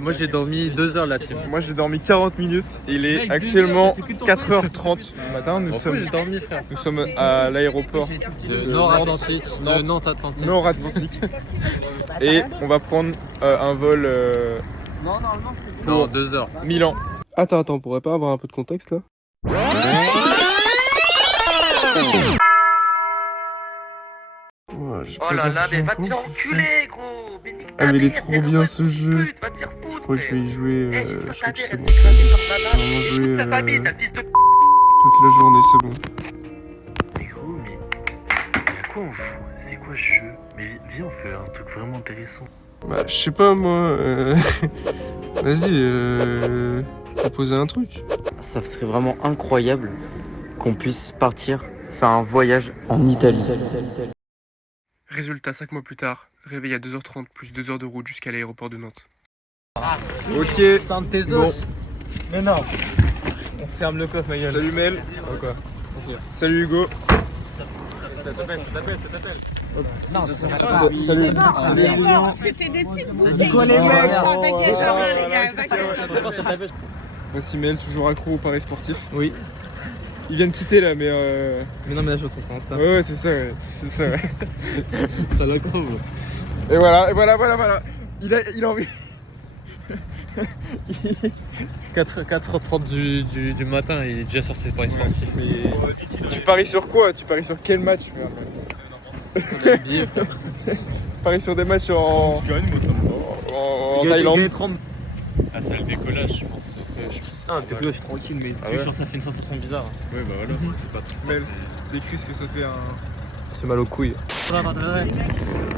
Moi j'ai dormi 2 heures la team. Moi j'ai dormi 40 minutes. Il est actuellement 4h30 du matin. Nous sommes à l'aéroport de Nord-Atlantique, de Nantes-Atlantique. Nord-Atlantique. Et on va prendre un vol Dans 2 heures. Milan. Attends, on pourrait pas avoir un peu de contexte là? Oh là là, mais va te faire enculer, gros! Ah mais il est trop bien ce jeu. Je crois que je vais y jouer, je crois que c'est bon. Je vais vraiment jouer toute la journée, c'est bon. Mais gros, mais à quoi on joue? C'est quoi ce jeu? Mais viens, on fait un truc vraiment intéressant. Bah je sais pas moi, vas-y, proposer un truc. Ça serait vraiment incroyable qu'on puisse partir faire un voyage en Italie. Résultat, 5 mois plus tard, réveil à 2h30 plus 2 heures de route jusqu'à l'aéroport de Nantes. Ok. Bon. Mais non. On ferme le coffre, ma gueule. Salut Mel. Quoi? Salut Hugo. Ça t'appelle. Non, salut. C'était des petites bouteilles. Quoi les mecs? Voici Mel, toujours accro au paris sportif. Oui. Il vient de quitter là, mais Mais non mais la chose sur Insta. Ouais, c'est ça, ouais. C'est ça, ouais. Ça la creve. Et voilà. Il a envie. 4h30 du matin, il est déjà sur ses paris sportifs. Tu paries sur quoi? Tu paries sur quel match? Paries sur des matchs en Thaïlande. Ah, c'est le décollage, je pense. Ah, le décollage tranquille, mais c'est sûr, ça fait une sensation bizarre. Ouais, bah voilà, c'est pas trop. Mais décris ce que ça fait un. Ça fait mal aux couilles.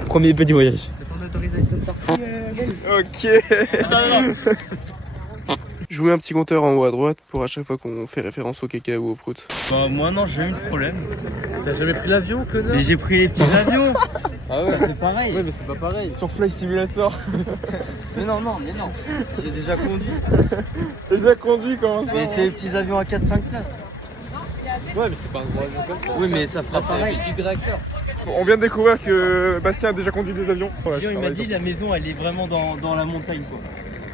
Premier petit voyage. Ton autorisation de sortie, Ok. Jouer un petit compteur en haut à droite pour à chaque fois qu'on fait référence au caca ou au prout. Bah moi non, j'ai eu de problème. T'as jamais pris l'avion, connard? Mais j'ai pris les petits avions. Ah ouais, C'est pareil. Ouais, mais c'est pas pareil. Sur Fly Simulator. Mais non. J'ai déjà conduit. T'as déjà conduit, comment ça? Mais c'est les petits avions à 4-5 places. Ouais, mais c'est pas un gros avion comme ça. Oui, mais ça fera pareil. C'est du réacteur. On vient de découvrir que Bastien a déjà conduit des avions. Il m'a dit la maison elle est vraiment dans la montagne quoi.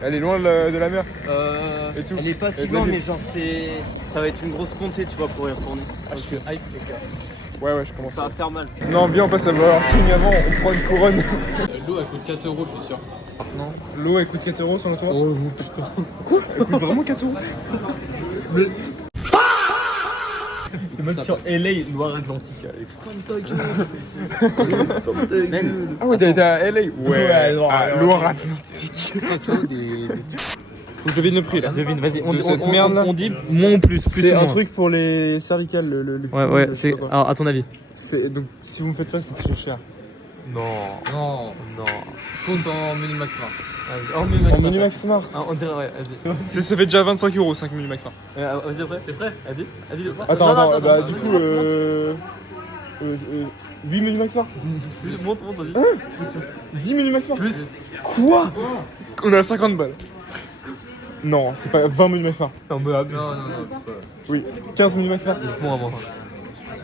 Elle est loin de la mer. Et tout. Elle est pas si loin mais genre ça va être une grosse montée tu vois pour y retourner. Je suis hype, les gars. Ouais, je commence. Ça va faire mal. Non, viens, on passe à Burger King avant, on prend une couronne. L'eau, elle coûte 4€, je suis sûr. Non. L'eau, elle coûte 4 € sur l'autoroute. Oh putain. Quoi? Elle coûte vraiment 4 €? Mais. Le mec sur LA, Loire-Atlantique. Ah ouais, t'as été à LA? Ouais, Loire-Atlantique. Faut que je devine le prix là. Devine, vas-y. On dit moins ou plus. C'est un truc pour les cervicales. Ouais, c'est. Alors, à ton avis? Donc, si vous me faites ça, c'est très cher. Non. Compte en menu max smart. En menu max smart. On dirait, ouais, vas-y. Ça fait déjà 25 € 5 menu max smart. Vas-y, après, t'es prêt? Vas-y. Attends, bah du coup, 8 menu max smart. Monte, vas-y. 10 menu max smart. Plus. Quoi? On a 50 balles. Non, c'est pas 20 menu max smart. Non, c'est pas. Oui, 15 mini max smart. Bon, avant.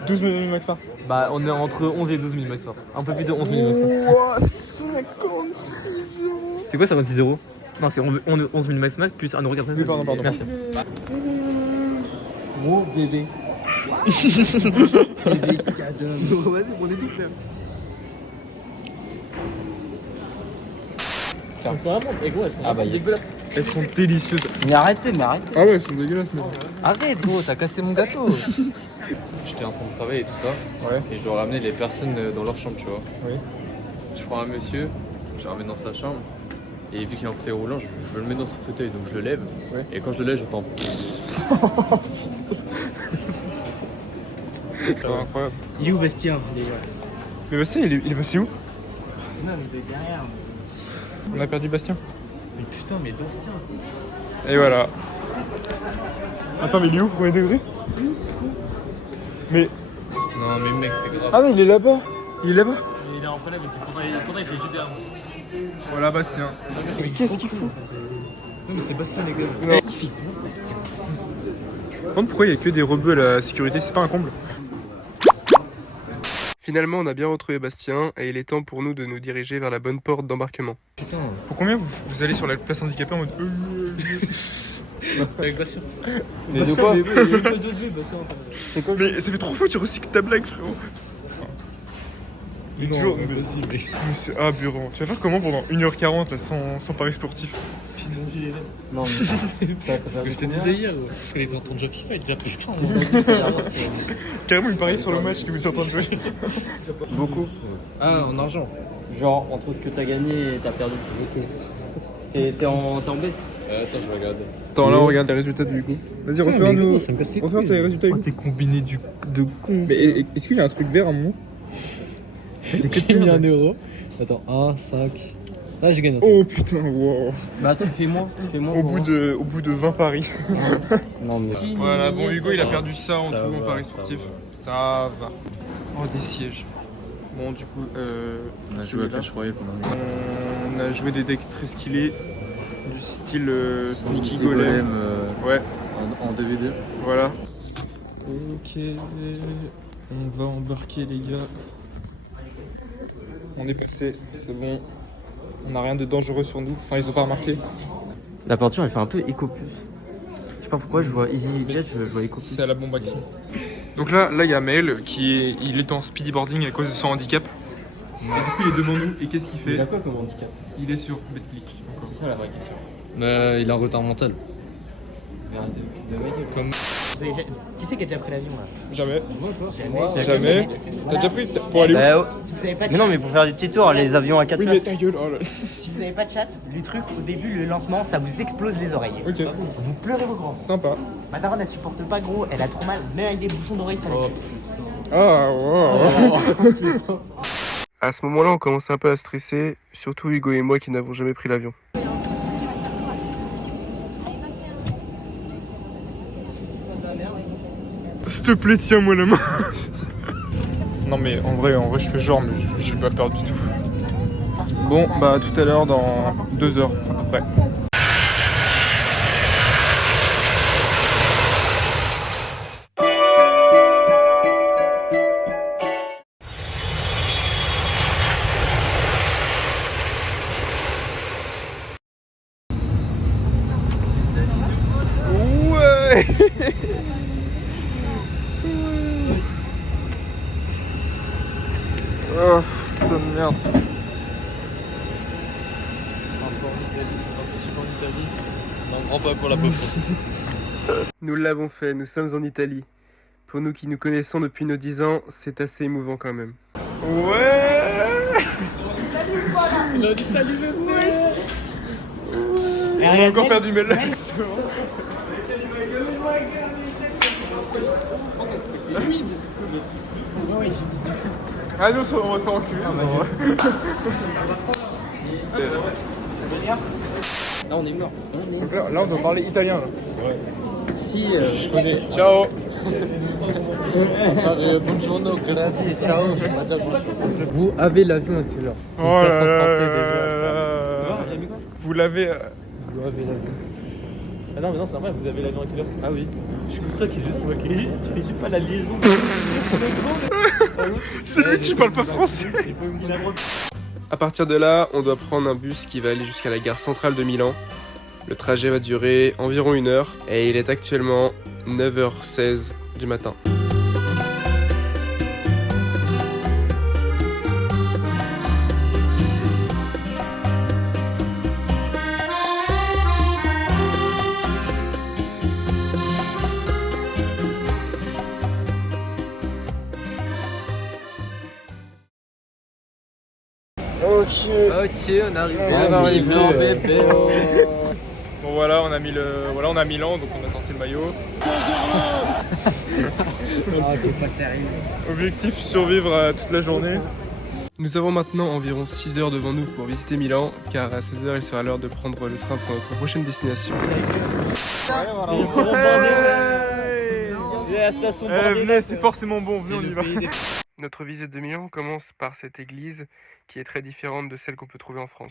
12 mini max smart. Bah, on est entre 11 et 12 000 max smart. Un peu plus de 11 000 max smart. Ouah, 56 €. C'est quoi 56 €? Non, c'est 11 000 max smart plus 1,80 €. Oui, pardon. Merci. Gros bébé. Bébé cadeau. Vas-y, on est tout frère. Elles sont vraiment dégueulasses. Elles sont délicieuses. Mais arrêtez. Ah ouais, elles sont dégueulasses, mais. Arrête, gros, t'as cassé mon gâteau. J'étais en train de travailler et tout ça. Ouais. Et je dois ramener les personnes dans leur chambre, tu vois. Oui. Je prends un monsieur, je le ramène dans sa chambre. Et vu qu'il est en fauteuil roulant, je le mets dans son fauteuil, donc je le lève. Ouais. Et quand je le lève, j'entends. Incroyable. Il est où Bastien déjà? Mais Bastien, il est passé où? Non, mais de derrière. On a perdu Bastien. Mais putain, mais Bastien, Et voilà. Attends, mais il est où, premier degré? Mais. Non, mais mec, c'est grave. Ah non, il est là-bas. Il est là-bas. Il est en problème, pourtant il était juste derrière moi. Voilà Bastien. Mais qu'est-ce qu'il fout? Non, mais c'est Bastien, les gars. Non. Il fait quoi, Bastien? Je me demande pourquoi il y a que des rebeux à la sécurité, c'est pas un comble? Finalement, on a bien retrouvé Bastien et il est temps pour nous de nous diriger vers la bonne porte d'embarquement. Putain. Pour combien vous allez sur la place handicapée en mode. Avec Bastien. Mais de quoi? C'est quoi? Mais ça fait 3 fois que tu recycles ta blague, frérot. Mais toujours. Ah, Buran. Tu vas faire comment pendant 1h40 là, sans paris sportif? Non, mais. C'est ce que je te disais hier. Les entends déjà FIFA, il dit putain. Carrément, il parie sur le match que vous êtes en train de jouer. Beaucoup. Ah, en argent. Genre, entre ce que t'as gagné et t'as perdu. Ok. T'es en baisse. Attends, je vais regarder. Attends, là, on regarde les résultats du coup. Vas-y, refais-nous. Ça me casse les Refais couilles. tes résultats. Oh, t'es combiné de con. Mais est-ce qu'il y a un truc vert à un moment? J'ai mis 1 euro. Attends, 1, 5. Là, j'ai gagné. Oh putain, wow. Bah, tu fais moins. Au bout de 20 paris. Non, mais. Voilà, bon, Hugo, il a perdu ça en tout en va, paris ça sportif. Ça va. Oh, des sièges. Bon, du coup, On a joué à Clash Royale pendant on a joué des decks très skillés. Du style Sneaky Golem. Ouais, en DVD. voilà. Ok, on va embarquer les gars. On est passé, c'est bon. On n'a rien de dangereux sur nous. Enfin, ils ont pas remarqué. La peinture, elle fait un peu EcoPlus. Je sais pas pourquoi, je vois EasyJet, je vois EcoPlus. C'est à la bombe action. Donc là, il y a Maël il est en speedyboarding à cause de son handicap. Et du coup, il est devant nous. Et qu'est-ce qu'il fait? Il a quoi comme handicap? Il est sur BetClick. C'est ça la vraie question. Il a un retard mental. Mais arrêtez de mettre. Comme. Qui c'est qui a déjà pris l'avion là? Jamais. Jamais. Jamais. T'as déjà pris pour aller où? Si vous avez pas de Mais non, mais pour faire des petits tours, les avions à 4 Oui, mais places. ta gueule. Oh là. Si vous avez pas de chat, le truc au début, le lancement, ça vous explose les oreilles. Ok. Vous pleurez vos grands. Sympa. Ma daronne elle supporte pas gros, elle a trop mal, même avec des bouchons d'oreilles ça la tue. Ah, wow. À ce moment-là, on commence un peu à stresser, surtout Hugo et moi qui n'avons jamais pris l'avion. S'il te plaît, tiens-moi la main. Non mais en vrai, je fais genre, mais j'ai pas peur du tout. Bon, bah tout à l'heure, dans 2 heures à peu près. Ouais. Oh putain de merde. Impossible en Italie. Non, grand pas pour la pauvre. Nous l'avons fait, nous sommes en Italie. Pour nous qui nous connaissons depuis nos 10 ans, c'est assez émouvant quand même. Ouais. L'Italie veut faire. On va encore faire du Melax. Ah non, on va s'en enculer. Là, on est mort. Donc là, on doit parler italien. Là. Si, je connais. Ciao. Buongiorno, grazie, ciao. Vous avez l'avion à quelle heure? Oh là. Vous l'avez. Vous avez l'avion. Ah non, mais non, c'est normal, vous avez l'avion à quelle heure? Ah oui. C'est toi qui dis, c'est moi qui dis. Tu fais juste pas la liaison. C'est lui qui parle pas français. À partir de là, on doit prendre un bus qui va aller jusqu'à la gare centrale de Milan. Le trajet va durer environ 1 heure et il est actuellement 9h16 du matin. Ok, on arrive on arrive. bébé. Bon voilà, on a mis Milan, donc on a sorti le maillot. Ah, t'es pas sérieux. Objectif, survivre toute la journée. Nous avons maintenant environ 6 heures devant nous pour visiter Milan, car à 16 heures, il sera l'heure de prendre le train pour notre prochaine destination. Venez, c'est forcément bon, venez, on y va. Notre visite de Milan commence par cette église qui est très différente de celle qu'on peut trouver en France.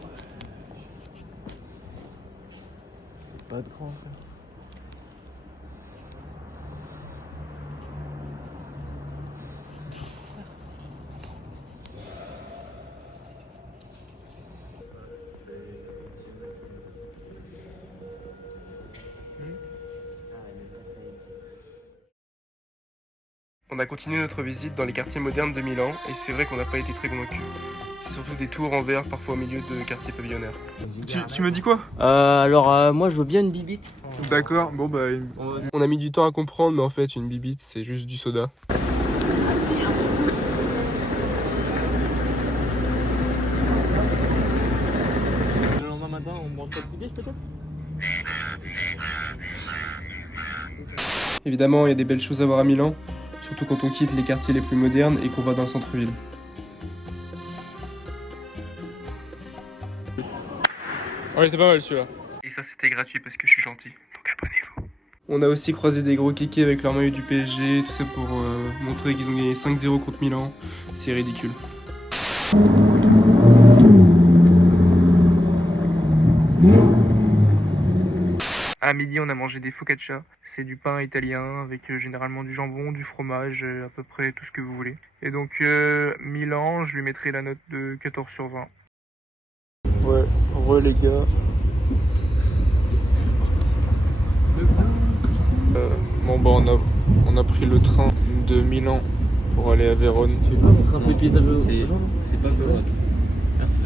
C'est pas de grand. On a continué notre visite dans les quartiers modernes de Milan et c'est vrai qu'on n'a pas été très convaincus. C'est surtout des tours en verre, parfois au milieu de quartiers pavillonnaires. Tu me dis quoi? Alors, moi, je veux bien une bibite. D'accord, bon bah... On a mis du temps à comprendre, mais en fait, une bibite, c'est juste du soda. Le lendemain matin, on mange pas de bière peut-être? Évidemment, il y a des belles choses à voir à Milan, surtout quand on quitte les quartiers les plus modernes et qu'on va dans le centre-ville. Ouais, c'est pas mal celui-là. Et ça, c'était gratuit parce que je suis gentil, donc abonnez-vous. On a aussi croisé des gros kékés avec leur maillot du PSG, tout ça pour montrer qu'ils ont gagné 5-0 contre Milan. C'est ridicule. À midi, on a mangé des focaccia. C'est du pain italien avec généralement du jambon, du fromage, à peu près tout ce que vous voulez. Et donc, Milan, je lui mettrai la note de 14 sur 20. Ouais, les gars. Bon, bah, on a pris le train de Milan pour aller à Vérone. Tu veux pas montrer un peu le paysage aux gens? C'est pas Vérone. Merci.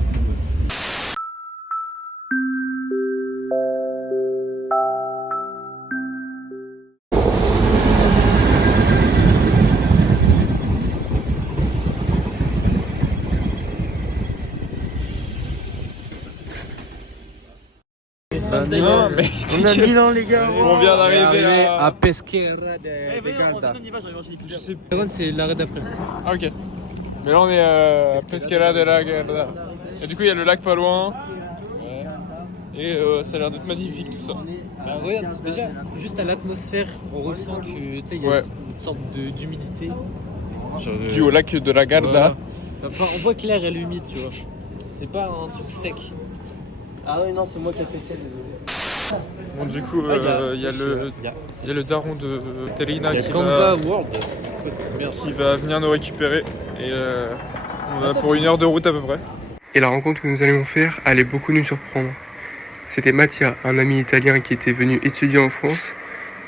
Non, mais On a Milan, les gars. on vient d'arriver à Pesquera Eh, de Garda. on y va, j'arrive à enchaîner plus. Vérone, c'est l'arrêt d'après. Ah, ok. Mais là, on est à Pesquera de la Garda. Et du coup, il y a le lac pas loin. Et ça a l'air d'être magnifique tout ça. Bah, regarde, déjà, juste à l'atmosphère, on ressent que tu sais, il y a une sorte d'humidité. Dû au lac de la Garda. Enfin, on voit que l'air est humide, tu vois. C'est pas un truc sec. Ah oui, non, c'est moi qui ai fait ça, désolé. Bon, du coup, il y a le daron de Telina qui va venir nous récupérer. Et on a pour 1 heure de route à peu près. Et la rencontre que nous allions faire allait beaucoup nous surprendre. C'était Mattia, un ami italien qui était venu étudier en France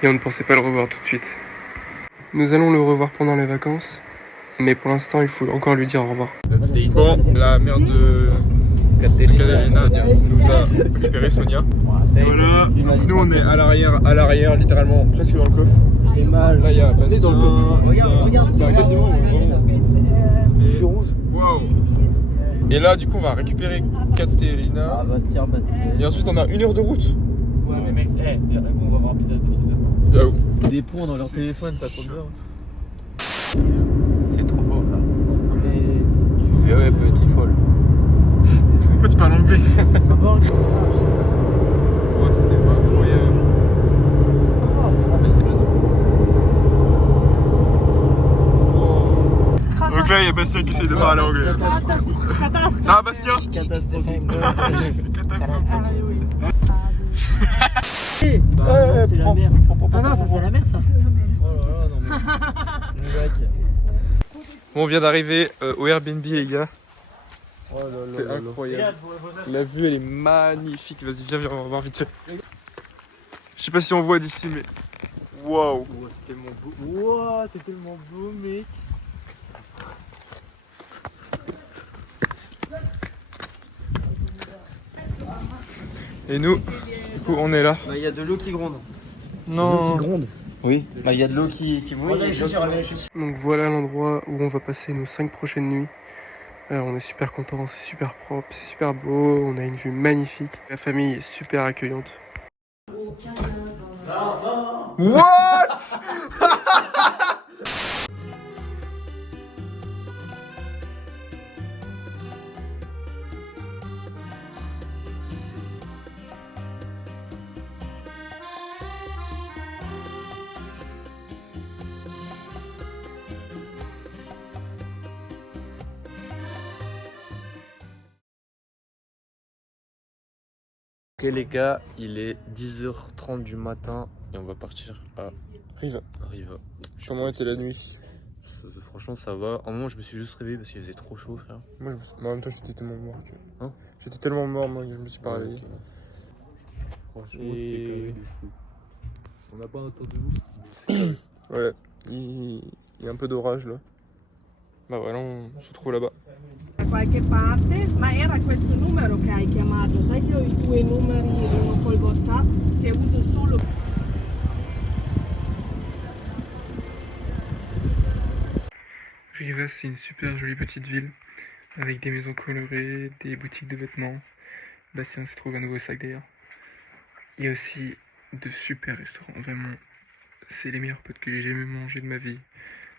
et on ne pensait pas le revoir tout de suite. Nous allons le revoir pendant les vacances, mais pour l'instant il faut encore lui dire au revoir. Bon, la mère de Caterina nous a récupéré Sonia. Voilà, nous on est à l'arrière, littéralement presque dans le coffre. Là il y a Bastien, dans le coffre. Regarde. Bah, quasiment, vraiment. Je suis rouge. Wow. Et là, du coup, on va récupérer Caterina. Bastien. Et ensuite, on a 1 heure de route. Ouais, mais mec, il y en a qu'on va avoir un visage de fils de. Ciao. Des ponts dans leur téléphone, pas trop de beurre. C'est trop beau, là. Mais ouais, petit folle. Pourquoi tu parles anglais? Oh, c'est incroyable. C'est là, ça. Donc là, il y a Bastien qui essaie de parler anglais. Ça va, Bastien? Catastrophique. C'est catastrophique. C'est la mer. Ah non, ça c'est la mer, ça. Oh là là, non mais. Bon, on vient d'arriver au Airbnb, les gars. C'est incroyable. La vue, elle est magnifique. Vas-y, viens, on va voir vite fait. Je sais pas si on voit d'ici, mais. Waouh! C'est tellement beau. Wow, c'est tellement beau, mec. Et nous, du coup, on est là. Il y a de l'eau qui gronde. Non. gronde? Oui. Bah il y a de l'eau qui brûle. Donc voilà l'endroit où on va passer nos 5 prochaines nuits. On est super contents, c'est super propre, c'est super beau, on a une vue magnifique. La famille est super accueillante. What? Ok les gars, il est 10h30 du matin et on va partir à Riva. Riva. Comment était la nuit? Franchement ça va. À un moment je me suis juste réveillé parce qu'il faisait trop chaud frère. Moi, en même temps, j'étais tellement mort que... Hein? J'étais tellement mort, moi, que je me suis pas Ouais, réveillé. ok. Franchement Et... c'est carré de fou. On n'a pas un temps de ouf. C'est carré. Ouais. Il Il y a un peu d'orage là. Bah voilà, on se retrouve là-bas. Da qualche parte, ma era questo numero che hai chiamato, sai che ho i due numeri, uno col WhatsApp, che uso solo. Rivas, c'est une super jolie petite ville avec des maisons colorées, des boutiques de vêtements. Bastien s'est trouvé un nouveau sac d'ailleurs. Il y a aussi de super restaurants, vraiment. C'est les meilleurs potes que j'ai jamais mangé de ma vie.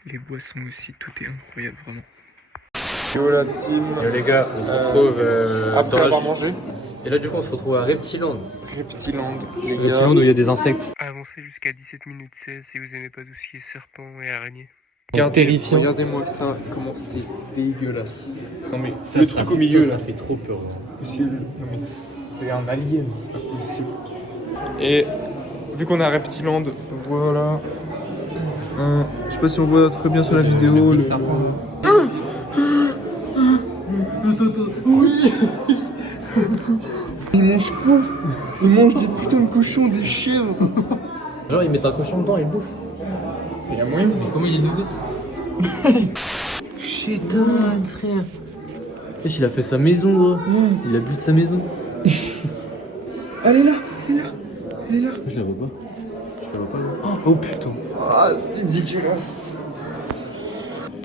Les boissons aussi, tout est incroyable, vraiment. Yo la team. Yo les gars, on se retrouve après avoir mangé. Et là du coup on se retrouve à Reptiland. Reptiland, les gars. Reptiland où il y a des insectes. Avancez jusqu'à 17 minutes 16 si vous aimez pas tout ce qui est serpent et araignée. Terrifiant. Regardez-moi ça, comment c'est dégueulasse. Non mais Ça, le ça truc fait- au milieu ça, là. Ça fait trop peur. Possible. Non mais c'est un alien, c'est pas possible. Et vu qu'on est à Reptiland, voilà. Je sais pas si on voit très bien sur la vidéo. Le... Oui. Ils mangent quoi? Ils mangent des putains de cochons, des chèvres. Genre ils mettent un cochon dedans et ils le bouffent. Il y a moyen. Mais comment il est nourrice? Chétan, frère. Wesh, il a fait sa maison, gros. Il a bu de sa maison. Elle est là, elle est là, elle est là. Je la vois pas. Je la vois pas, là. Oh putain. Ah, c'est dégueulasse.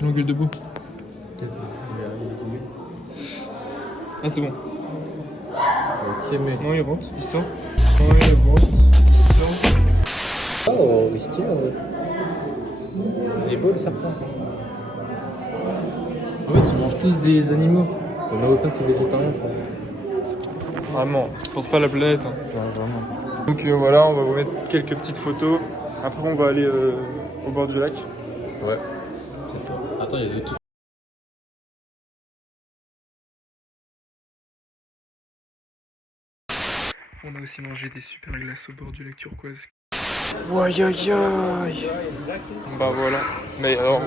L'engueule debout. Ah, c'est bon. Ok, mec. Non, il rentre, il sort. Non, il rentre, il sort. Oh, il se tient, ouais. Il est beau le serpent. En fait, ils mangent tous des animaux. Il n'y en a aucun qui est végétarien, frère. Vraiment, je pense pas à la planète. Hein. Ouais, vraiment. Donc voilà, on va vous mettre quelques petites photos. Après, on va aller au bord du lac. Ouais, c'est ça. Attends, il y a des trucs. On a aussi mangé des super glaces au bord du lac turquoise. Aïe aïe aïe. Bah voilà. Mais alors.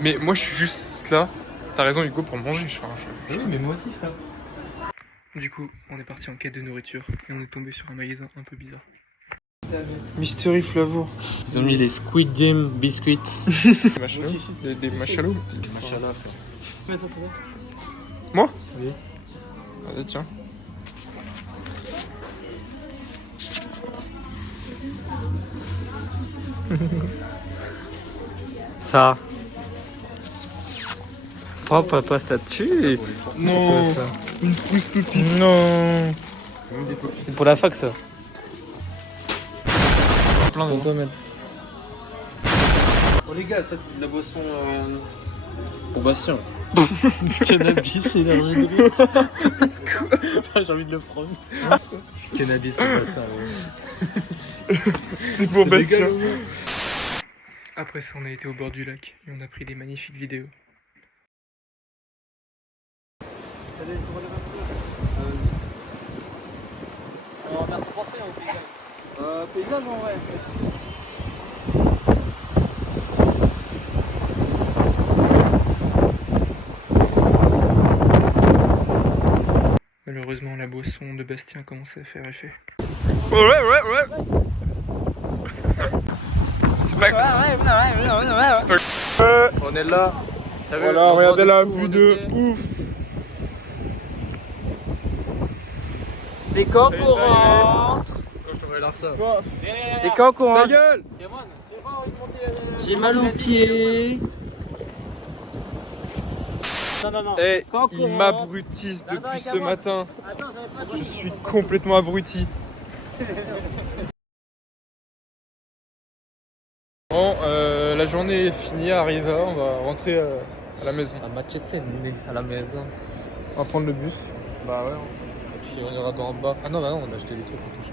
Mais moi je suis juste là. T'as raison Hugo pour manger. Oui, mais moi aussi, frère. Du coup, on est parti en quête de nourriture et on est tombé sur un magasin un peu bizarre. Mystery Flavor. Ils ont mis les Squid Game biscuits. Des machalos. Des machalos. Moi? Oui. Vas-y, tiens. Ça. Oh papa, ça tue. Non. Une fausse pépite. Non. C'est pour la fac ça. Plein de toi, Oh les gars, ça c'est de la boisson pour Bastien. Cannabis, énergie de lutte. Quoi? J'ai envie de le prendre. Cannabis pour Bastien. C'est pour Bastien. Après ça, on a été au bord du lac et on a pris des magnifiques vidéos. On va faire ce français au paysage. Paysage en vrai. Malheureusement, la boisson de Bastien commence à faire effet. Ouais. C'est pas On est là. Voilà, regardez la vue de ouf. C'est quand qu'on rentre? Je t'aurais l'air ça. C'est quand qu'on Ta rentre? gueule. J'ai mal aux pieds. Non. Eh, Quand il qu'on m'abrutisse Non, depuis ce Cameron. matin. Attends, j'avais pas Je suis complètement abruti. Bon, la journée est finie à Riva, on va rentrer à la maison. À Manchester, à la maison. On va prendre le bus. Bah ouais. Et puis on ira dans un bar. Ah non, bah non, on a acheté des trucs en tout.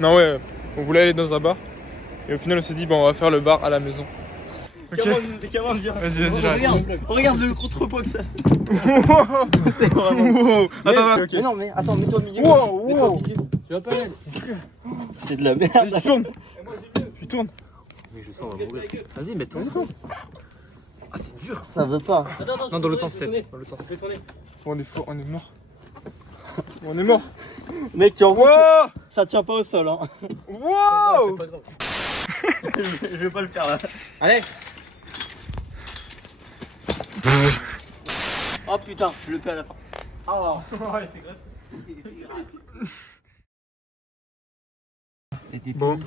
Non ouais, on voulait aller dans un bar. Et au final on s'est dit, bon on va faire le bar à la maison. Ok. Cameron, viens. Vas-y, j'arrive. Regarde le contre-poids que ça. Wow. C'est vraiment. Wow. Attends, Mais non, mais attends, mets-toi au milieu. Wow, Mets-toi au wow. milieu. Tu vas pas aller. C'est de la merde. Je tourne. Je tourne. Mais je sens, on va mourir. Vas-y, mets tourne-toi. Ah, c'est dur. Ça veut pas. Non, dans l'autre sens, peut-être. Dans l'autre sens. On est fort, on est mort. On est mort. Mec, tu en Wow. ça tient pas au sol. Hein. Wow. C'est pas grave. Je vais pas le faire là. Allez. Oh putain, je le fais à la fin. Oh, il était gracieux. Bon.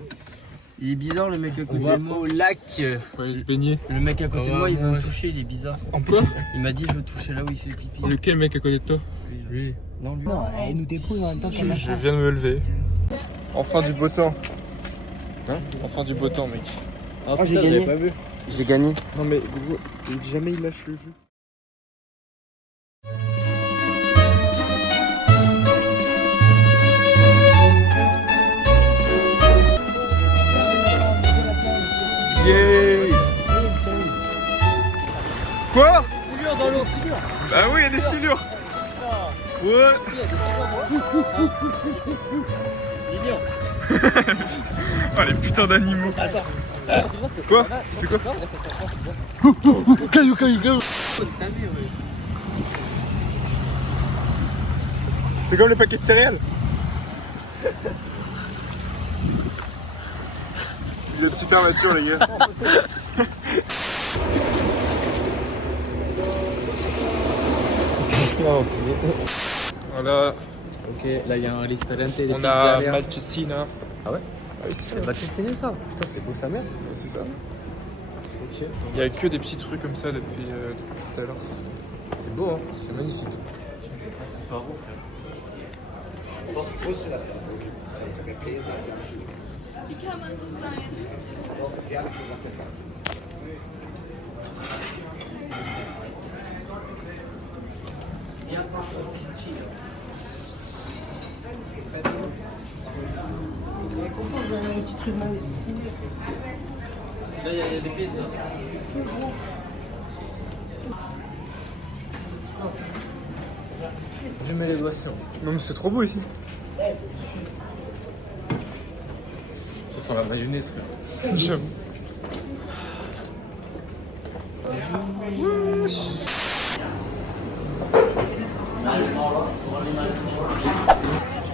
Il est bizarre le mec à côté On de va moi. au lac. On va aller se baigner. Le mec à côté de moi, il veut ouais. me toucher, il est bizarre. En plus, Il m'a dit je veux toucher là où il fait pipi. lequel mec à côté de toi? Lui. Non, lui. Non, elle nous dépouille en même temps qu'elle Je viens de me lever. Enfin du beau temps. Hein? Enfin du beau temps, mec. Oh, j'ai putain, gagné. j'avais pas vu. J'ai gagné. Non mais gros, jamais il lâche le jeu. Yay! Quoi? Silure dans l'eau, silure. Bah oui, il y a des silures. Ouais. Oh les putains d'animaux. Attends. Quoi? Tu fais quoi? Caillou, caillou, caillou. C'est comme le paquet de céréales. Vous êtes super matures les gars. Voilà, Ok, là il y a un ristorante de on a pizzeria. Malchesina. Ah ouais? Ah oui, c'est C'est Malchesina ça? Putain, c'est beau sa mère. c'est ça. Ok. Il y a que des petits trucs comme ça depuis tout à l'heure. C'est beau, hein? C'est magnifique. Là il y a des pizzas. Je mets les boissons. Non mais c'est trop beau ici. Ça sent la mayonnaise, frère. J'aime.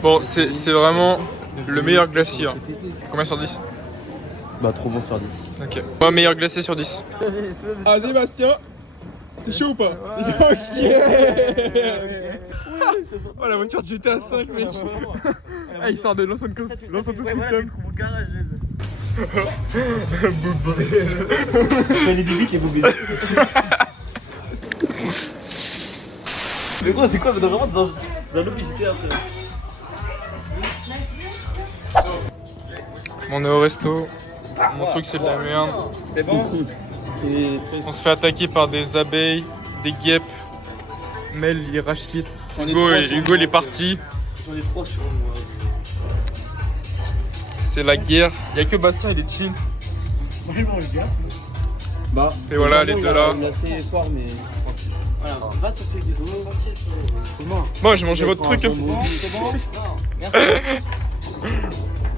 Bon, c'est vraiment le meilleur glacier. Hein. Combien sur 10? Bah, trop bon sur 10. Ok. Moi, meilleur glacé sur 10. Ah Sébastien, t'es chaud ou pas? Ok. Oh la voiture de GTA 5 mec. Ah il sort de Los Santos Custom. Au garage. Mais gros, c'est quoi? On est vraiment dans un obligité après. On est au resto. Mon truc, c'est de la merde. C'est bon? On se fait attaquer par des abeilles, des guêpes. Mel, il rage quitte. Hugo, il est parti. J'en ai 3 sur moi. C'est la guerre. Il y a que Bastien, il est chill. Bah, Et voilà, les deux là. Il a assez fort, mais. Voilà, va sur celui qui est Moi, j'ai mangé votre truc. Hein. C'est bon? Non, merci.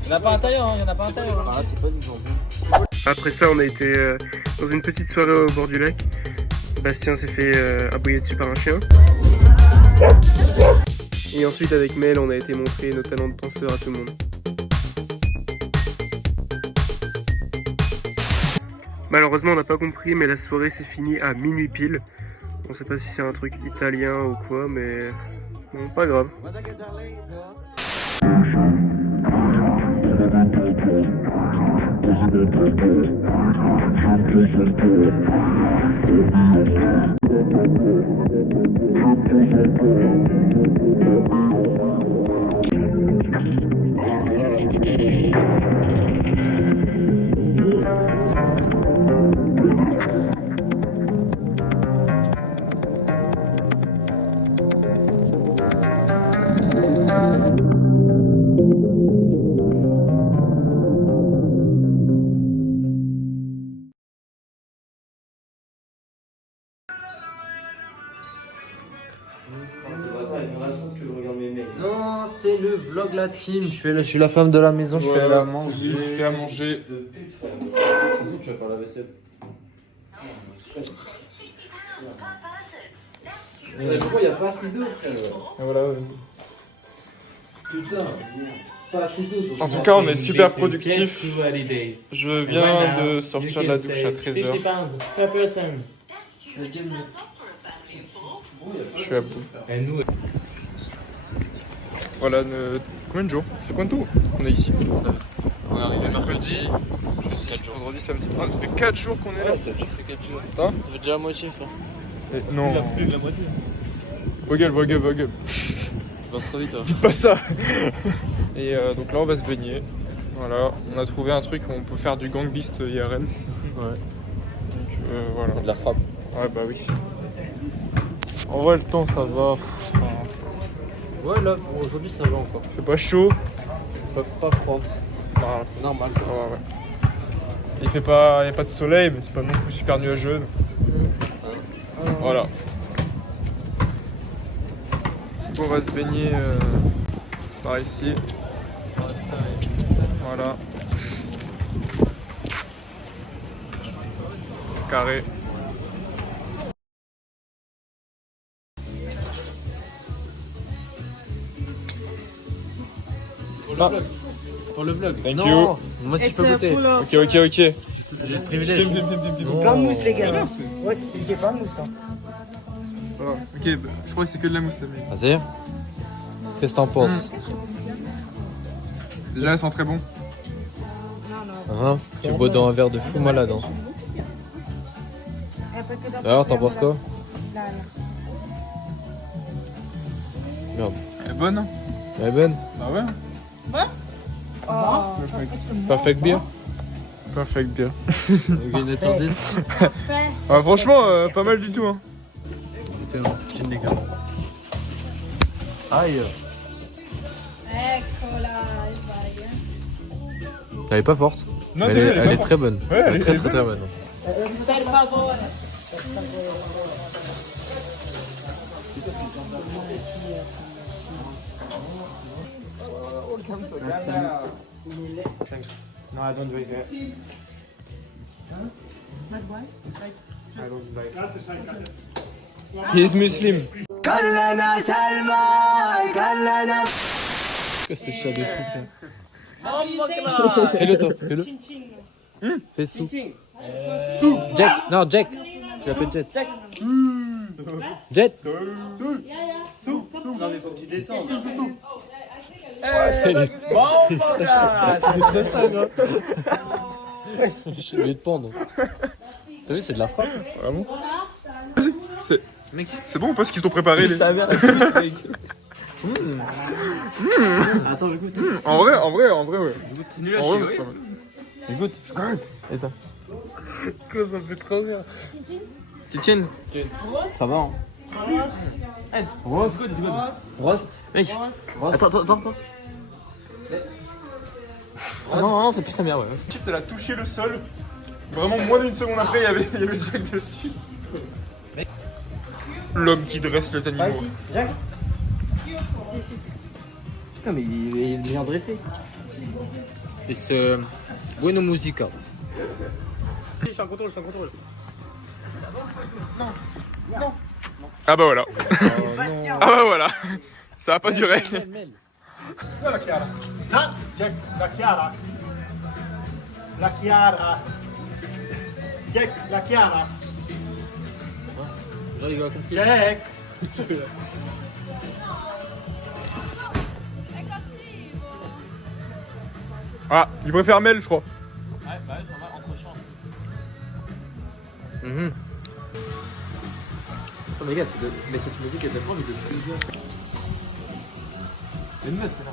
Il n'y en a pas un tailleur, hein, il n'y en a pas un tailleur. Ah, c'est pas du jambon. Après ça, on a été dans une petite soirée au bord du lac. Bastien s'est fait aboyer dessus par un chien. Et ensuite, avec Mel, on a été montrer nos talents de danseur à tout le monde. Malheureusement, on n'a pas compris, mais la soirée s'est finie à minuit pile. On sait pas si c'est un truc italien ou quoi, mais bon, pas grave. Non, c'est le vlog la team. Je suis la femme de la maison, je fais la manger. Je fais à manger. Tu vas faire la vaisselle. Mais pourquoi il n'y a pas assez d'eau, frère? Et voilà, ouais. Putain. En tout cas, on est super productif. Je viens de sortir de la douche à 13h. Je suis à bout. Voilà, combien de jours? Ça fait combien de temps on est ici? On est arrivé mercredi. Vendredi, samedi. Ah, ça fait 4 jours qu'on est là. Ça fait 4 jours. Hein? Ça fait déjà la moitié, frère. Non. Plus de la moitié. Vogel. Ça passe trop vite, hein. Dites pas ça. Et donc là, on va se baigner. Voilà, on a trouvé un truc où on peut faire du gang beast IRL. Ouais. Donc voilà. De la frappe. Ouais, bah oui. En vrai, le temps, ça va. Ouais, là, pour aujourd'hui, ça va encore. C'est pas chaud. Pas froid. Bah, Normal. ça va, ouais. Il y a pas de soleil, mais c'est pas non plus super nuageux. Voilà. On va se baigner par ici. Voilà. Carré. Pour le vlog. Thank non, you. moi si je It's peux a goûter. full of- Ok. J'ai le privilège. Plein de mousse, les gars. Ouais, c'est celui qui est pas de mousse. Hein. Voilà. Ok, bah, je crois que c'est que de la mousse là. Mais... Vas-y. Qu'est-ce que t'en penses? Déjà, elles sont très bons. Tu bois dans un verre de fou malade. Hein. Alors, t'en penses quoi? Merde. Elle est bonne, hein? Elle est bonne? Bah ouais. Perfect beer? Perfect bien. Ok, une note sur 10. Ah, franchement, pas mal du tout, hein. Aïe. Eccola, vai. Elle est pas forte. Non, mais elle est très bonne. Ouais, elle est très bonne. très bonne. Per favore. No, I don't drink it. He is Muslim. C'est chat de fou. Fais-le toi, fais-le. Fais sous. Jack, non Jack. Tu l'appelles Jet. Jet. Non, mais faut que tu descendes. Il est très chaud, gros. Je vais te pendre. T'as vu, c'est de la frappe. Vraiment? Vas-y, c'est bon ou pas ce qu'ils t'ont préparé les... Attends, je goûte. En vrai, ouais. En vrai, c'est pas mal. Écoute, je goûte. Et ça? Quoi, ça fait trop bien. Tchin. Ça va, hein? Rose. Rose. Mec. Attends. Non, c'est plus sa mère, ouais. Chips, elle a touché le sol. Vraiment, moins d'une seconde après, il y avait Jack dessus. L'homme qui dresse les animaux. Ici, Jack. Putain, mais il est bien dressé. Et c'est Bueno Musica. Je suis en contrôle. Ah bah voilà. Ah bah voilà. Ça a pas duré. La Chiara. Jack, la Chiara. La Chiara. Jack, la Chiara. Genre, il va compris. Jack. Ah, il préfère Mel, je crois. Ouais, bah ça va, entre chance. Oh, mais gars, mais cette musique, elle donne pas envie de se dire. C'est une meuf, c'est là.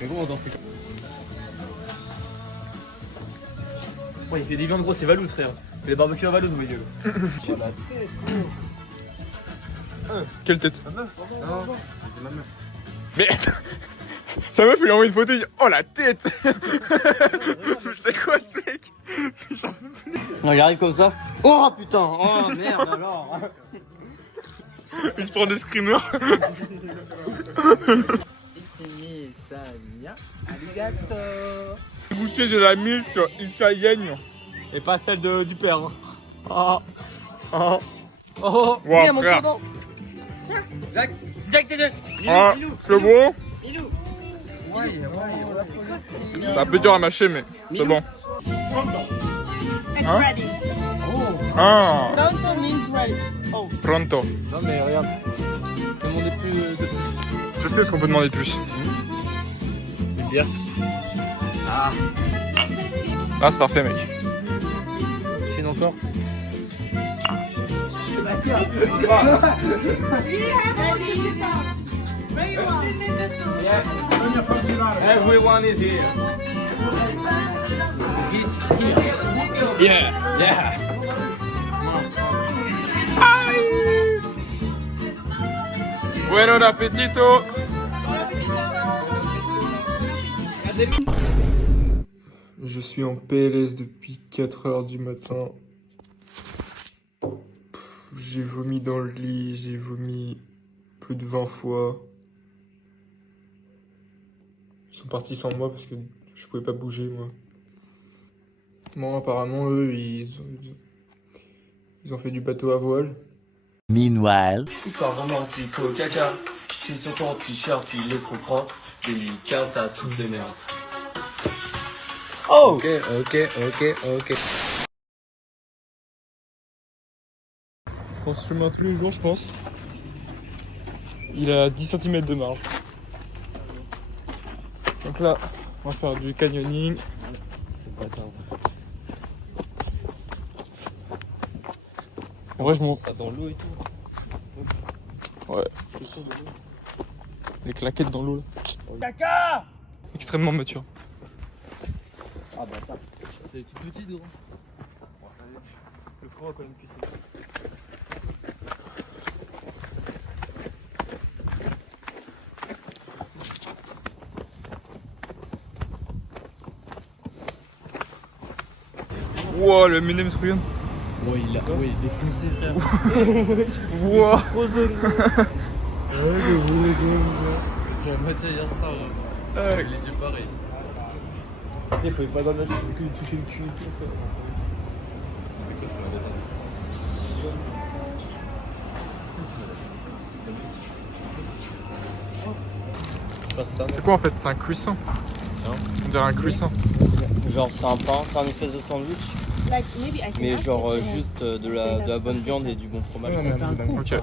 Mais bon, dans ces cas. Ouais, il fait des viandes grosses, c'est Valouz, frère. Il fait des barbecues à Valouz, ma gueule. La tête, Quelle tête? non, c'est ma meuf. Mais sa meuf, il lui a envoyé une photo, il dit oh la tête. C'est quoi ce mec? J'en peux plus. Non, il arrive comme ça. Oh putain, oh merde alors. Il se prend des screamers. Goûter de la milk italienne. Et pas celle du père. Hein. Oh, Wow, merde, mon frère. cordon. Jack, t'es deux. Ah, c'est bon. C'est un peu dur à mâcher, mais c'est bon. It's Hein? ready. Ah, Pronto means ready. Oh. pronto. Non mais regarde. Demandez plus de plus. Je sais ce qu'on peut demander de plus. Une bière. Ah, c'est parfait, mec. Une encore. Everyone is here. Yeah, yeah. Bueno appetito. Je suis en PLS depuis 4 heures du matin. J'ai vomi dans le lit, j'ai vomi plus de 20 fois. Ils sont partis sans moi parce que je pouvais pas bouger, moi. Bon, apparemment, eux, ils ont fait du bateau à voile. Meanwhile. Histoire romantique au caca. J'suis sur ton t-shirt, il est trop propre. Dédicace à toutes les merdes. Oh. Ok. Je prends ce chemin tous les jours, je pense. Il a 10 cm de marge. Donc là, on va faire du canyoning. C'est pas tard. En vrai, je m'en... Ça dans l'eau et tout. Ouais. Je suis sûr de l'eau. Des claquettes dans l'eau. Caca! Extrêmement mature. Ah bah pas. C'est tout petit gros. Le froid quand même cuisser. Wow, le Menem Struyen. Ouais, il est défoncé, frère. Wow. Frozen. Tu vas mater hier soir, avec les yeux pareils. Tu sais, il pouvait pas dormir, je faisais que lui toucher le cul et tout. C'est quoi ça, ma bête? C'est quoi en fait? C'est un cuisson. On dirait un cuisson. Genre, c'est un pain, c'est un espèce de sandwich. Mais genre, juste de la bonne viande et du bon fromage. Ok.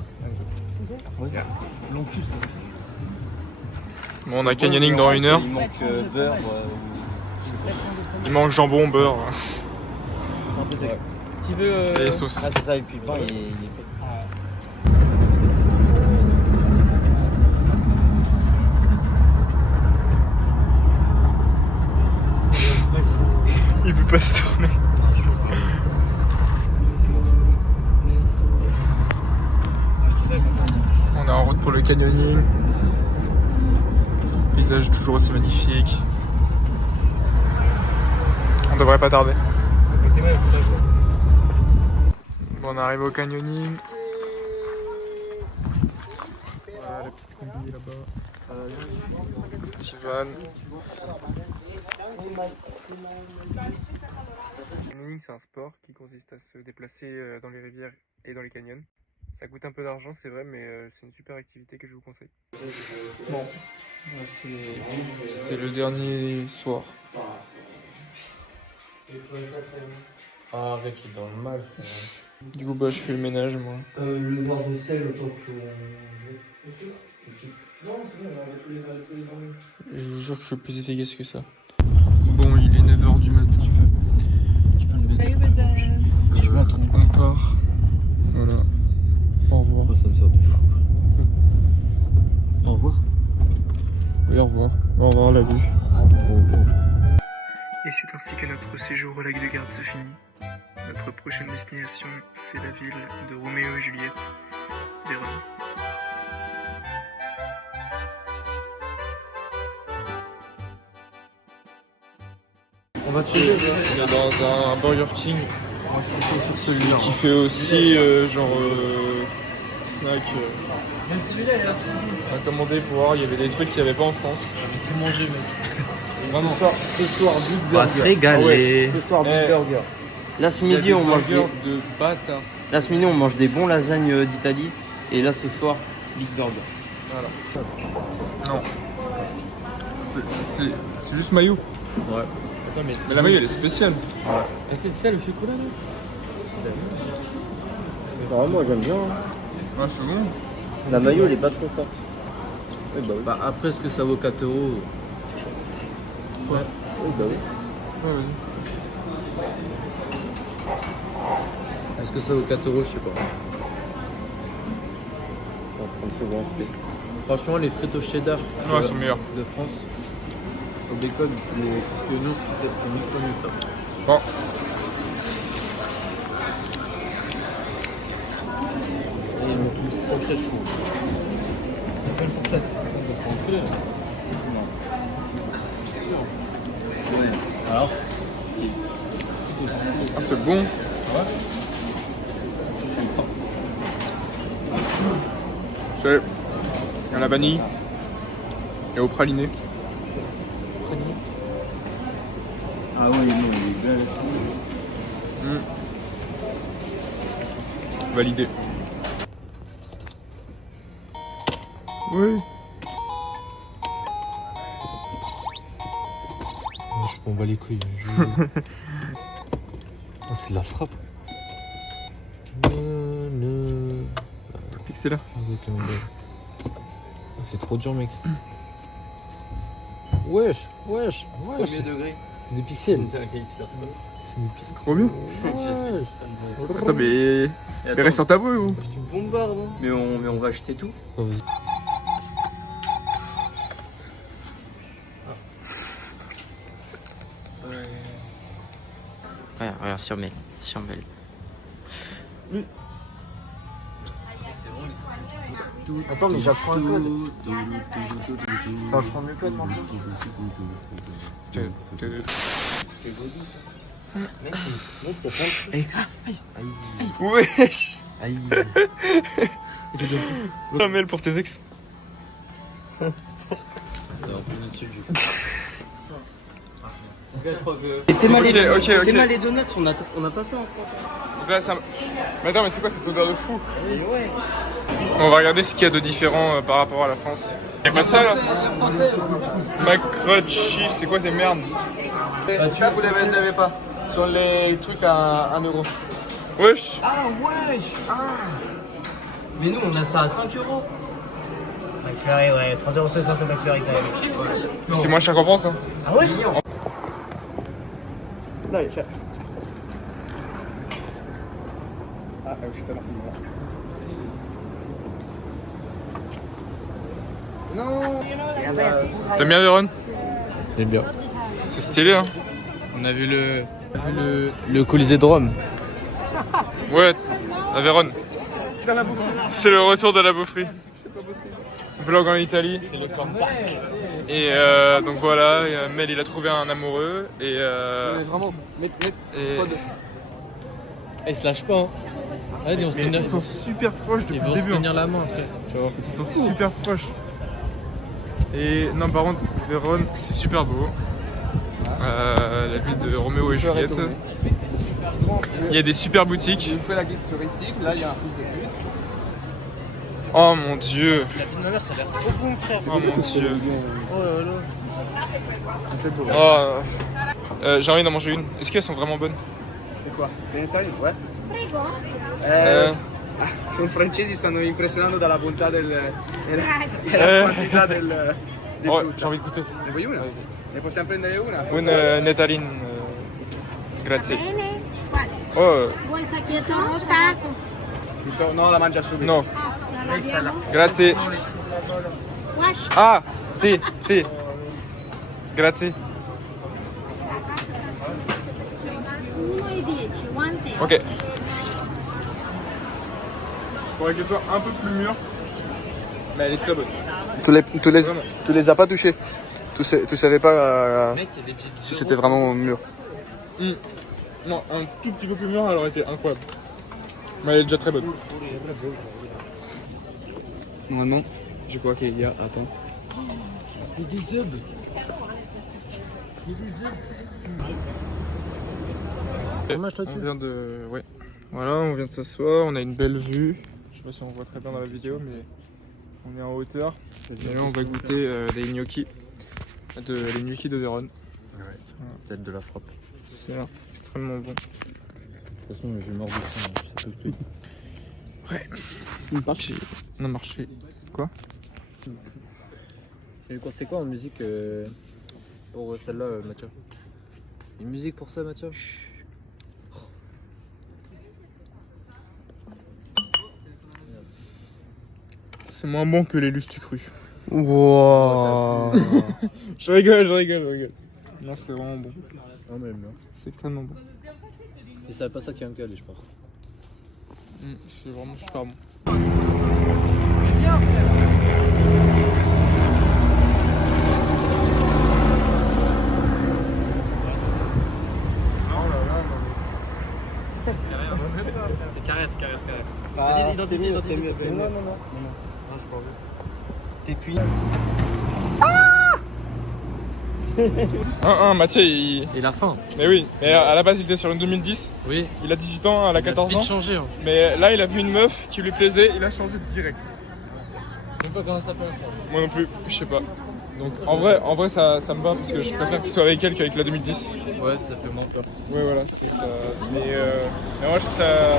Bon, on a canyoning dans 1 heure. Il manque beurre. Il manque jambon, beurre C'est un peu sec. Qui veut. et les sauces. Ah, c'est ça, et puis le pain, il est sec. Il peut pas se tourner. On est en route pour le canyoning. Paysage toujours aussi magnifique. On devrait pas tarder. Bon, on arrive au canyoning. Voilà la petite combi là-bas. Petit van. Le canyoning, c'est un sport qui consiste à se déplacer dans les rivières et dans les canyons. Ça coûte un peu d'argent, c'est vrai, mais c'est une super activité que je vous conseille. Bon, c'est le dernier soir. Ah, arrête, je suis dans le mal, frère. Du coup, bah, je fais le ménage, moi. Le bord de sel, autant que. Je vous jure que je suis plus efficace que ça. Bon, il est 9h du matin. Tu peux le mettre. Je vais attendre. On part. Voilà. Au revoir. Ça me sert de fou. Au revoir. Oui, au revoir. Au revoir, la vie. Et c'est ainsi que notre séjour au lac de Garde se finit. Notre prochaine destination, c'est la ville de Roméo et Juliette, Vérone. On va se faire dans un Burger King qui fait aussi snack. Même celui-là, il a tout. On a commandé pour voir, il y avait des trucs qu'il n'y avait pas en France. J'avais tout mangé, mec. Vraiment. Ce soir, Big On va se régaler. Ce soir, Big Eh. Burger. Là, ce midi, on mange de bâtard. Là, ce midi, on mange des bons lasagnes d'Italie. Et là, ce soir, Big Burger. Voilà. Non. C'est juste maillot. Ouais. Attends, mais la maillot elle est spéciale. Ouais. C'est ça le chocolat là? Ah, moi j'aime bien. Ouais, c'est bon. La maillot elle est pas trop forte. Oui, bah oui. Bah après, est-ce que ça vaut 4 €? Ouais. Oui, bah oui. Ouais, vas-y. Est-ce que ça vaut 4 €? Je sais pas. 30 secondes. Franchement, les frites au cheddar Ouais, elles sont meilleures. de France, au bacon, parce que nous, c'est 1000 fois mieux que ça. Bon. Et ils m'ont tous fourchette, je trouve. C'est pas une fourchette. Non. Alors Ah, c'est bon. C'est à la vanille et au praliné. Ah ouais, non, il est belle. Validé. Oui. Je m'en bats les couilles. Oh, c'est de la frappe. C'est là. C'est trop dur, mec. Wesh. Combien de degrés? C'est des pixels. C'est trop bien. Attends, mais reste sur ta voix, gros. Tu me bombardes, hein. Mais on va acheter tout. Ouais, regarde sur Belle. Attends, mais j'apprends le code. J'apprends le code maintenant. Wesh. Un mail pour tes ex. Ça va plus dessus du coup. Et t'es mal Ok. les donuts, on a pas ça en France. Donc là, ça... Mais attends, mais c'est quoi cette odeur de fou? On va regarder ce qu'il y a de différent par rapport à la France. Y'a pas ça là? Macrochi, c'est quoi ces merdes? Ça, vous les avez pas. Sur les trucs à 1 €. Wesh. Ah, wesh. Ah. Mais nous, on a ça à 5 €. McFlurry, ouais, 3,60 € au McFlurry quand même. C'est moins cher qu'en France, hein. Ah ouais? T'aimes bien Véron? J'aime bien. C'est stylé, hein. On a vu le Colisée de Rome. Ouais, à Vérone. C'est le retour de la boufferie. Vlog en Italie. C'est le campagne. Et donc voilà, Mel il a trouvé un amoureux et Mais vraiment, et... Ils se lâchent pas, hein. Ouais, ils vont se tenir. Ils sont super proches depuis Ils le vont se début. tenir la main après. Tu vois. Ils sont super proches. Et non, par contre, Vérone, c'est super beau. La ville de Roméo et Juliette. Il y a des super boutiques. Là, il y a un fils de pute. Oh mon dieu. La vie de ma mère, ça a l'air trop bon, frère. Oh mon dieu. Oh là là. C'est beau. Oh. J'ai envie d'en manger une. Est-ce qu'elles sont vraiment bonnes? C'est quoi? Benetton? Ouais. Sono francesi, stanno impressionando dalla bontà della quantità del Oh, j'ai envie de goûter. Ne vuoi una? Ne possiamo prendere una? Une Netaline. Grazie. Oh, Vuoi sacchetto? Sa? Giusto? No, la mangia subito. no. La laviamo? Grazie. Wash. Ah, sì, sì. Grazie. 1,10, 1,10. Ok. Faudrait qu'elle soit un peu plus mûre. Mais elle est très bonne. Tu les as pas touchés. Tu savais pas Mec, il y a des billets de si 10 c'était €. vraiment mûr. Non, un tout petit peu plus mûr, elle aurait été incroyable. Mais elle est déjà très bonne. Normalement, je crois qu'il y a. Attends. Il y a des œufs. Il y a des œufs. On vient de... Ouais. Voilà, on vient de s'asseoir, on a une belle vue. Je sais pas si on voit très bien dans la vidéo, mais On est en hauteur. Et là, on va goûter les gnocchis de Vérone. Ouais. Peut-être de la frappe. C'est extrêmement bon. De toute façon, je mords dessus, je sais pas ce que je te dis. Ouais. On a marché. Quoi? C'est quoi en musique pour celle-là, Mathieu? Une musique pour ça, Mathieu? C'est moins bon que les lustres cru. Wow. Je rigole. Non, c'est vraiment bon. Non, mais bien. C'est extrêmement bon. Et c'est pas ça qui est un calé, je pense. C'est vraiment super bon. Viens, frère. C'est carré. Vas-y, identifie. Non. Non, je parle. T'es cuit. 1-1, Mathieu, il... Et la fin. Mais oui, mais à la base, il était sur une 2010. Oui. Il a 18 ans, elle a 14 ans. Il a vite changé. Hein. Mais là, il a vu une meuf qui lui plaisait, il a changé direct. Je sais pas comment ça s'appelle. Moi non plus, je sais pas. Donc en vrai ça me va parce que je préfère qu'il soit avec elle qu'avec la 2010. Ouais, ça fait moins peur. Ouais, voilà, c'est ça. Mais moi, je trouve ça.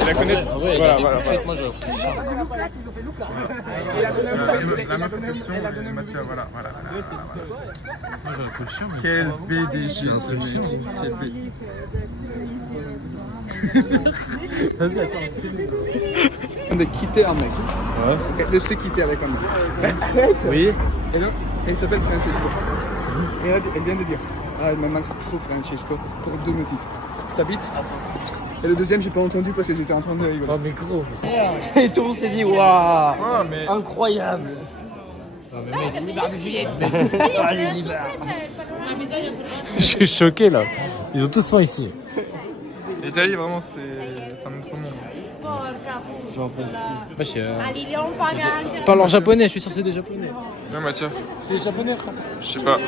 Il la connaît. En vrai, voilà. Moi, j'aurais pris ça. La meuf en question, Mathieu, voilà. Moi, j'aurais pris le chien. Quel PDG ce mec. Quel PDG. Vas-y, attends. De quitter un mec. Ouais. De se quitter avec un mec. Oui. Et non, elle s'appelle Francesco. Et elle vient de dire, il me manque trop Francesco pour 2 motifs. Sa bite. Et le deuxième, j'ai pas entendu parce que j'étais en train de rigoler. Oh, mais gros. Et tout le monde s'est dit waouh, Mais... incroyable. Non, mais mec, Je suis choqué là. Ils ont tous faim ici. L'Italie, vraiment, c'est un autre monde. Wesh, Arriviamo pagante. parle en japonais, je suis sûr que c'est des japonais. Ouais, Mathieu. C'est des japonais, frère. Je sais pas.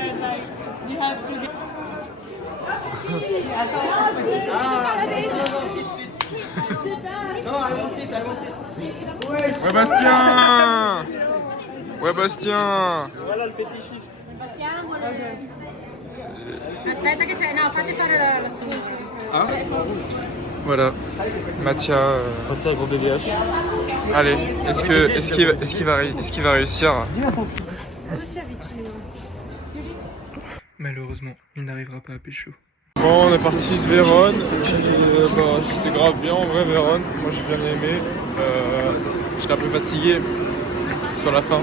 Ouais, Bastien. Aspetta che c'è, no, fate fare la sinistra. Voilà. Mathia. Pas ça, gros BDH. Allez, est-ce qu'il va réussir? Malheureusement, il n'arrivera pas à pécho. Bon, on est parti de Vérone. C'était grave bien en vrai, Vérone. Moi, j'ai bien aimé. J'étais un peu fatigué sur la fin.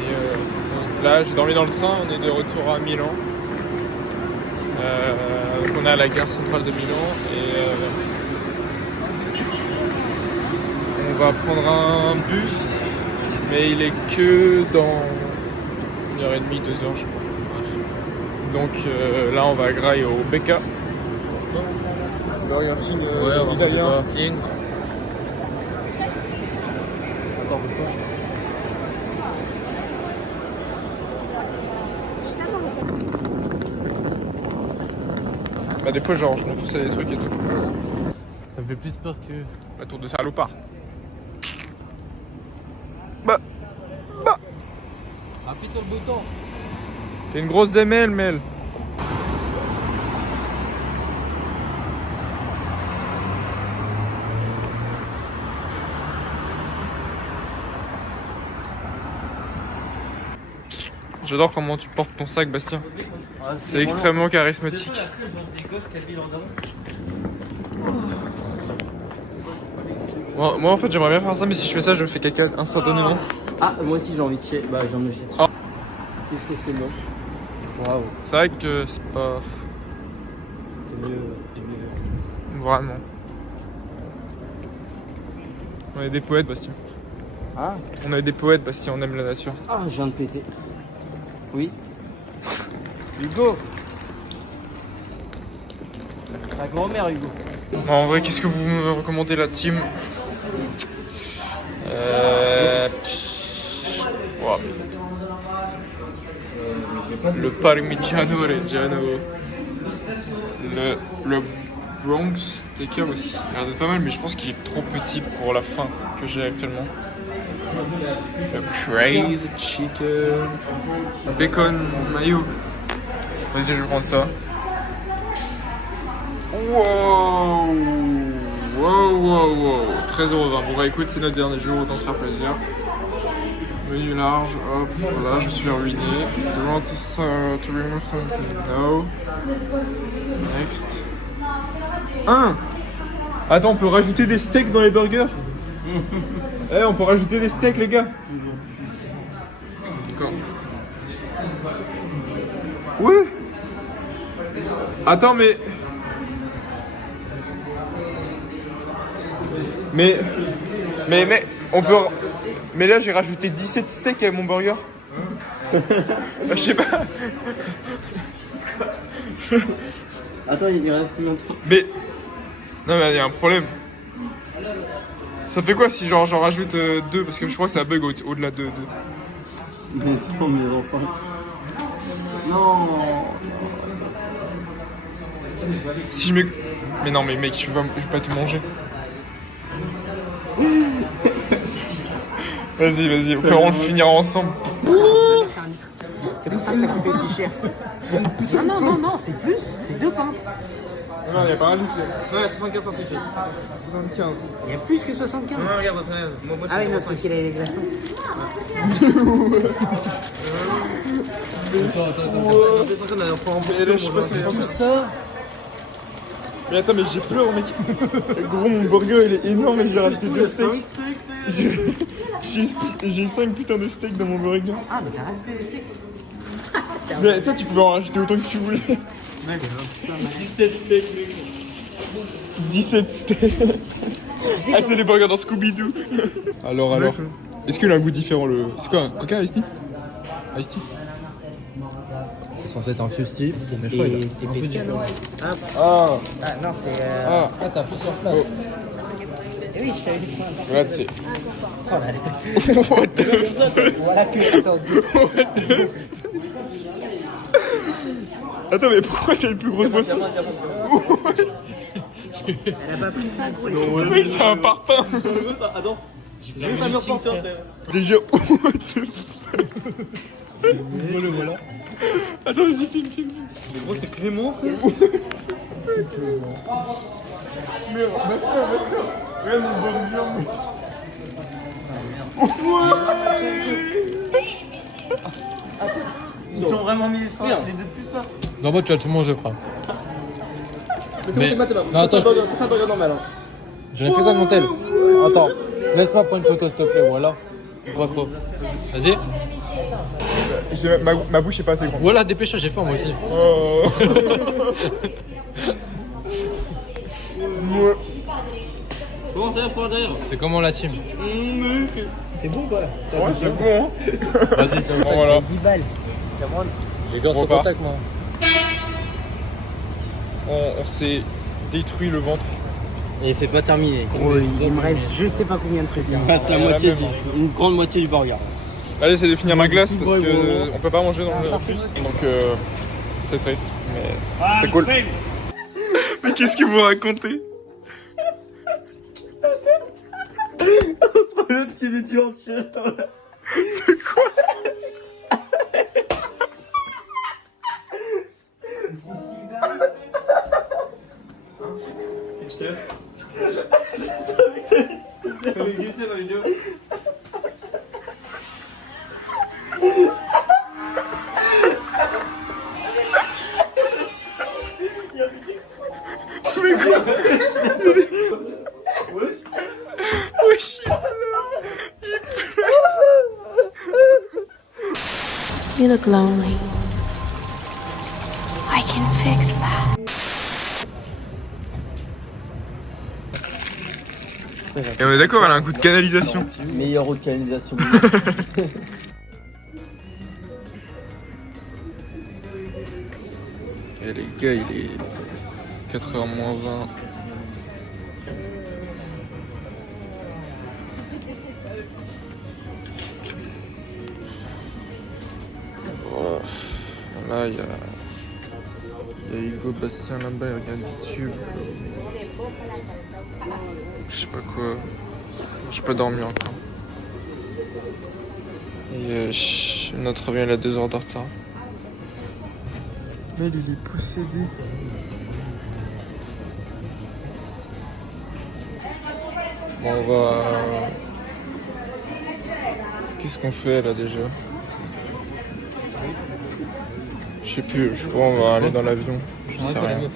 Et, là, j'ai dormi dans le train. On est de retour à Milan. Donc on est à la gare centrale de Milan et on va prendre un bus, mais il est que dans 1h30, 2h je crois. Donc là on va à Graille au BK. Burger King italien. King. Attends, bouge pas. Bah des fois genre je m'en fous, c'est des trucs et tout. Ça me fait plus peur que... La tour de salopard. Appuie sur le bouton. T'es une grosse démêle, Mel. J'adore comment tu portes ton sac, Bastien. C'est extrêmement charismatique. Moi en fait j'aimerais bien faire ça, mais si je fais ça je me fais caca instantanément. Ah, moi aussi j'ai envie de chier. Bah, j'en ai chier. Oh. Qu'est-ce que c'est moche. Waouh. C'est vrai que c'est pas... C'était mieux. Vraiment. On est des poètes, Bastien. Ah. On est des poètes, Bastien, on aime la nature. Ah, je viens de péter. Oui. Hugo. Ta grand-mère, Hugo. Bon, en vrai, qu'est-ce que vous me recommandez, la team? Wow. Le Parmigiano Reggiano. Le Bronx Steaker aussi. Il a l'air d'être pas mal, mais je pense qu'il est trop petit pour la faim que j'ai actuellement. Crazy chicken. Bacon mayo. Vas-y, je vais prendre ça. Wow. Wow. 13,20 €. Bon bah écoute, c'est notre dernier jour, autant se faire plaisir. Menu large, hop, voilà, je suis ruiné. You want to remove something? No. Next. Attends, on peut rajouter des steaks dans les burgers? Eh, on peut rajouter des steaks, les gars? D'accord. Ouais. Attends, mais on peut... Mais là, j'ai rajouté 17 steaks avec mon burger. Je sais pas. Attends, il reste combien de temps? Mais... Non, mais il y a un problème. Ça fait quoi si genre j'en rajoute 2? Parce que je crois que ça bug au-delà de 2. Mais sur mes enceintes. Non. Si je mets... Mais non, mais mec, je vais pas tout manger. Vas-y, au pire on le finira ensemble. C'est pour ça que ça coûtait si cher. Non, c'est plus, c'est 2 pintes. Non, il n'y a pas un litre. Non, il y a 75 centimes. 75. Il y a plus que 75. Non, regarde, ça moi, ah oui, non, c'est parce qu'il a les glaçons. Tout ça. Mais attends, mais j'ai peur, mec. Gros, mon burger il est énorme et j'ai rajouté 2 steaks. J'ai 5 putains de steaks dans mon burger. Ah, mais t'as rajouté des steaks. Mais ça, tu pouvais en rajouter autant que tu voulais. 17 steaks, mec. 17 steaks. Ah, c'est les burgers dans Scooby-Doo. Alors, est-ce qu'il a un goût différent le... C'est quoi, un Coca Ice Tea? Ice Tea? C'est censé être un Fuse Tea. C'est mais je crois qu'il est un peu différent. Ah non, c'est... Ah, t'as plus sur place. Eh oui, je t'avais dit quoi. Voilà, c'est... Oh là. Voilà que... Attends. Attends, mais pourquoi t'as une plus grosse boisson? Elle a pas pris ça, gros. Oui, c'est un parpaing. Attends, j'ai juste un mur porteur. Déjà, Le voilà. Attends, vas-y, filme. Mais gros, c'est Clément, frère. Mais ma soeur, regarde mon burger. Ils sont vraiment mis les deux plus ça. Non, moi, tu vas tout manger, frère. Mais non, attends, c'est un burger normal. j'en ai fait quoi de mon tel? Attends, laisse-moi prendre une photo, s'il te plaît, voilà. Pas trop. Vas-y. Ma bouche est pas assez grande. Voilà, dépêche-toi, j'ai faim moi aussi. Oh. Comment ça va derrière? C'est comment la team? C'est bon, quoi. Ouais, c'est bon, hein. Vas-y, tiens, voilà. 10 balles. les gars, sont contact, moi. On s'est détruit le ventre. Et c'est pas terminé. Gros, il me reste je sais pas combien de trucs. Il me reste la moitié, une grande moitié du burger. Là, j'essaie de finir ma glace parce que on peut pas manger dans le bus, donc c'est triste, mais c'était cool. Mais qu'est-ce que vous racontez? L'autre qui met du entier dans la... De quoi? T'avais glissé ma vidéo. Mais quoi? Wesh. You look lonely. I can fix that. Et on est d'accord, elle a un goût de canalisation. Meilleure eau de canalisation. Et les gars, il est 4h moins 20. Oh. Là, il y a Hugo Bastien là-bas, il regarde YouTube. Je sais pas quoi. J'ai pas dormi encore. Et notre avion il a 2 heures de retard. Mais il est possédé. Bon, on va... Qu'est-ce qu'on fait là déjà? Je sais plus, je crois on va aller dans l'avion. Je sais rien.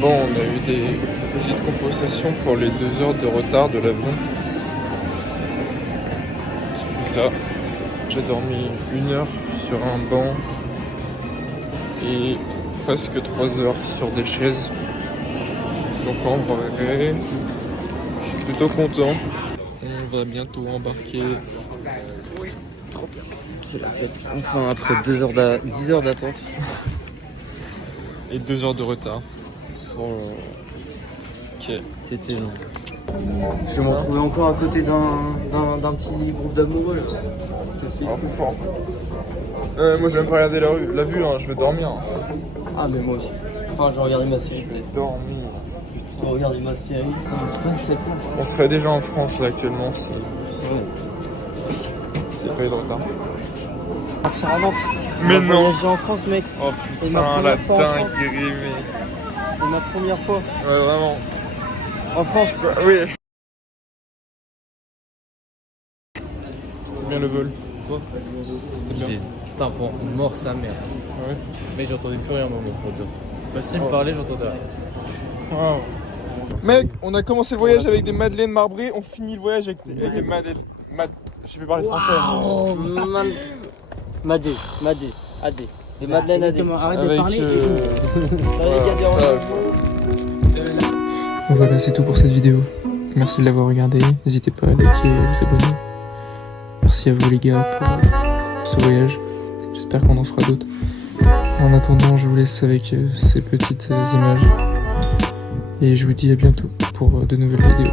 Bon, on a eu des petites compensations pour les 2 heures de retard de l'avion. C'est ça. J'ai dormi 1 heure sur un banc et presque 3 heures sur des chaises. Donc en vrai, je suis plutôt content. On va bientôt embarquer. Oui, trop bien. C'est la fête. Enfin, après 10 heures d'attente. Et 2 heures de retard. Bon, ok. C'était long. Je me retrouvais encore à côté d'un petit groupe d'amoureux. Enfant. Moi j'aime pas regarder la vue, hein. Je veux dormir. Ah mais moi aussi. Enfin je vais regarder ma série peut-être. Dormir. Je vais regarder ma série. On serait déjà en France là actuellement si... C'est pas eu de retard. Partir à Nantes. Mais non. J'ai en France mec. Oh putain la dinguerie mais... C'est ma première fois. Ouais vraiment. En France. Oui. C'était bien le vol. Quoi? C'était bien. Putain, bon, mort sa mère. Ouais. Mais j'entendais plus rien dans mon moteur. Bah s'il me parlait, j'entendais rien. Wow. Mec, on a commencé le voyage avec des madeleines marbrées, on finit le voyage avec des madeleines... Je sais plus parler français. Oh, Madé. Des madeleines à des. Arrête de parler. Voilà, c'est tout pour cette vidéo. Merci de l'avoir regardé. N'hésitez pas à liker et à vous abonner. Merci à vous les gars pour ce voyage. J'espère qu'on en fera d'autres. En attendant, je vous laisse avec ces petites images. Et je vous dis à bientôt pour de nouvelles vidéos.